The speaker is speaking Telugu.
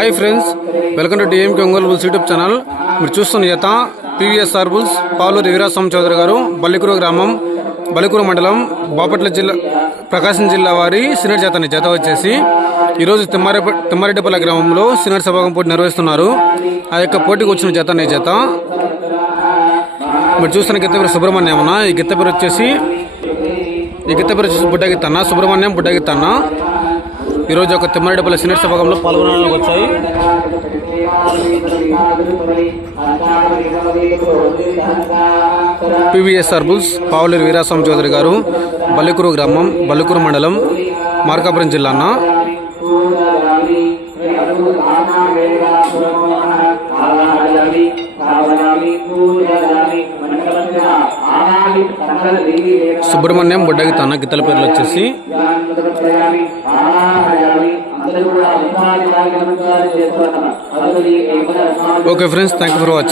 Hi friends, welcome to DMK Ongole bulls YouTube channel. మీరు చూస్తున్న జత పీవీఎస్ఆర్ బుల్స్ పావులూరి వీరాస్వామి చౌదరి గారు, బల్లికురు గ్రామం, బల్లికురు మండలం, బాపట్ల జిల్లా, ప్రకాశం జిల్లా వారి సీనియర్ జత వచ్చేసి ఈరోజు తిమ్మారెడ్డిపల్లి గ్రామంలో సీనియర్ సభాగం పోటీ నిర్వహిస్తున్నారు. ఆ యొక్క పోటీకి వచ్చిన జత మీరు చూస్తున్న గిత్త పేరు సుబ్రహ్మణ్యం. ఈ గిత్త పేరు వచ్చేసి బుడ్డగిత్తన్న, సుబ్రహ్మణ్యం బుడ్డగిత్తన్న. ఈరోజు ఒక తిమ్మారెడ్డిపల్లి సీనియర్ సభాగంలో పాల్గొనడానికి వచ్చాయి. పీవీఎస్ఆర్ బుల్స్ పావులూరి వీరాస్వామి చౌదరి గారు, బల్లికురు గ్రామం, బల్లికురు మండలం, మార్కాపురం జిల్లా అన్న. సుబ్రహ్మణ్యం బుడ్డగిత్తన్న గిత్తల పేర్లు వచ్చేసి. Okay friends, thank you for watching.